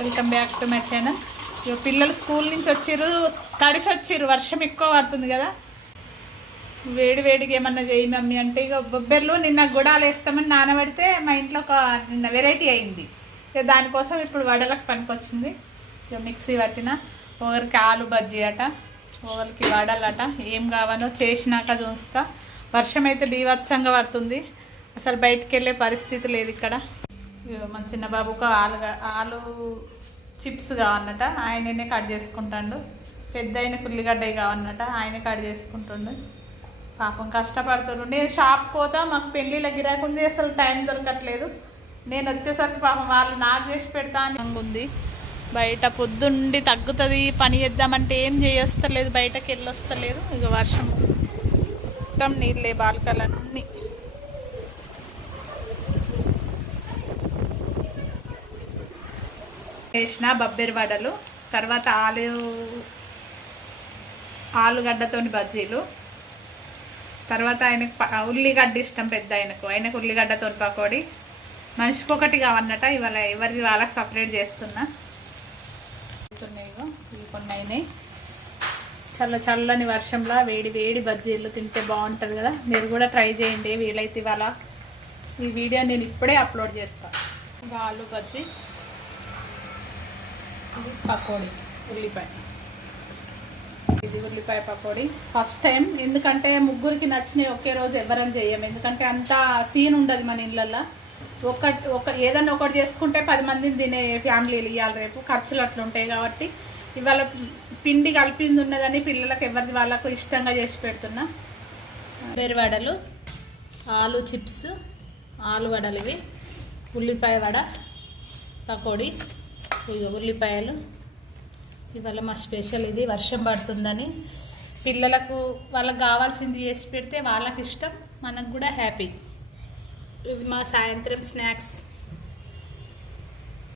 Welcome back to my channel. పిల్లలు school నుంచి వచ్చిర్రు, తడిసి వచ్చిర్రు, వర్షం ఎక్కువ పడుతుంది కదా. వేడి వేడిగా ఏమన్నా చేయి మమ్మీ అంటే ఇక బొబ్బెర్లు నిన్న గుడాలు వేస్తామని నానబెడితే మా ఇంట్లో నిన్న వెరైటీ అయింది. ఇక దానికోసం ఇప్పుడు వడలకు పనికొచ్చింది. ఇక మిక్సీ పట్టిన ఒకరికి ఆలు బజ్జీ అట, ఒకరికి వడలట. ఏం కావాలో చేసినాక చూస్తా. వర్షం అయితే బీభత్సంగా పడుతుంది, అసలు బయటికి వెళ్ళే పరిస్థితి లేదు ఇక్కడ. మా చిన్న బాబుకు ఆలు చిప్స్ కావన్నట, ఆయననే కట్ చేసుకుంటాడు. పెద్ద ఆయనకు ఉల్లిగడ్డ కావన్నట, ఆయనే కట్ చేసుకుంటుండు. పాపం కష్టపడుతుండు. నేను షాప్కి పోతా, మాకు పెళ్ళిళ్ళ గిరాకుంది, అసలు టైం దొరకట్లేదు. నేను వచ్చేసరికి పాపం వాళ్ళు నాకు చేసి పెడతా అని ఉంది. బయట పొద్దుండి తగ్గుతుంది, పని చేద్దామంటే ఏం చేయొస్తలేదు, బయటకు వెళ్ళొస్తలేదు. ఇక వర్షం మొత్తం నీళ్ళే, బాల్కలన్నీ. వేసిన బొబ్బెరి వడలు, తర్వాత ఆలుగడ్డతో బజ్జీలు, తర్వాత ఆయనకు ఉల్లిగడ్డ ఇష్టం, పెద్ద ఆయనకు ఉల్లిగడ్డతో పకోడీ. మనిషికి ఒకటి కావన్నట, ఇవాళ ఎవరిది వాళ్ళకి సపరేట్ చేస్తున్నా. ఇవి కొన్ని అయినాయి. చల్లని వర్షంలో వేడి వేడి బజ్జీలు తింటే బాగుంటుంది కదా. మీరు కూడా ట్రై చేయండి వీలైతే. ఇవాళ ఈ వీడియో నేను ఇప్పుడే అప్లోడ్ చేస్తాను. ఇక ఆలు బజ్జీ, ఇది పకోడీ, ఉల్లిపాయ. ఇది ఉల్లిపాయ పకోడీ ఫస్ట్ టైం. ఎందుకంటే ముగ్గురికి నచ్చినాయి ఒకే రోజు ఎవరని చెయ్యం, ఎందుకంటే అంత సీన్ ఉండదు మన ఇళ్ళల్లో. ఏదన్నా ఒకటి చేసుకుంటే 10 మందిని తినే ఫ్యామిలీలు ఇవ్వాలి, రేపు ఖర్చులు అట్లా ఉంటాయి. కాబట్టి ఇవాళ పిండి కలిపింది ఉన్నదని పిల్లలకు ఎవరిది వాళ్ళకు ఇష్టంగా చేసి పెడుతున్నా. వడలు, ఆలు చిప్స్, ఆలు వడలు, ఇవి ఉల్లిపాయ వడ, పకోడీ, ఇక ఉల్లిపాయలు. ఇవాళ మా స్పెషల్ ఇది. వర్షం పడుతుందని పిల్లలకు వాళ్ళకి కావాల్సింది చేసి పెడితే వాళ్ళకి ఇష్టం, మనకు కూడా హ్యాపీ. ఇది మా సాయంత్రం స్నాక్స్.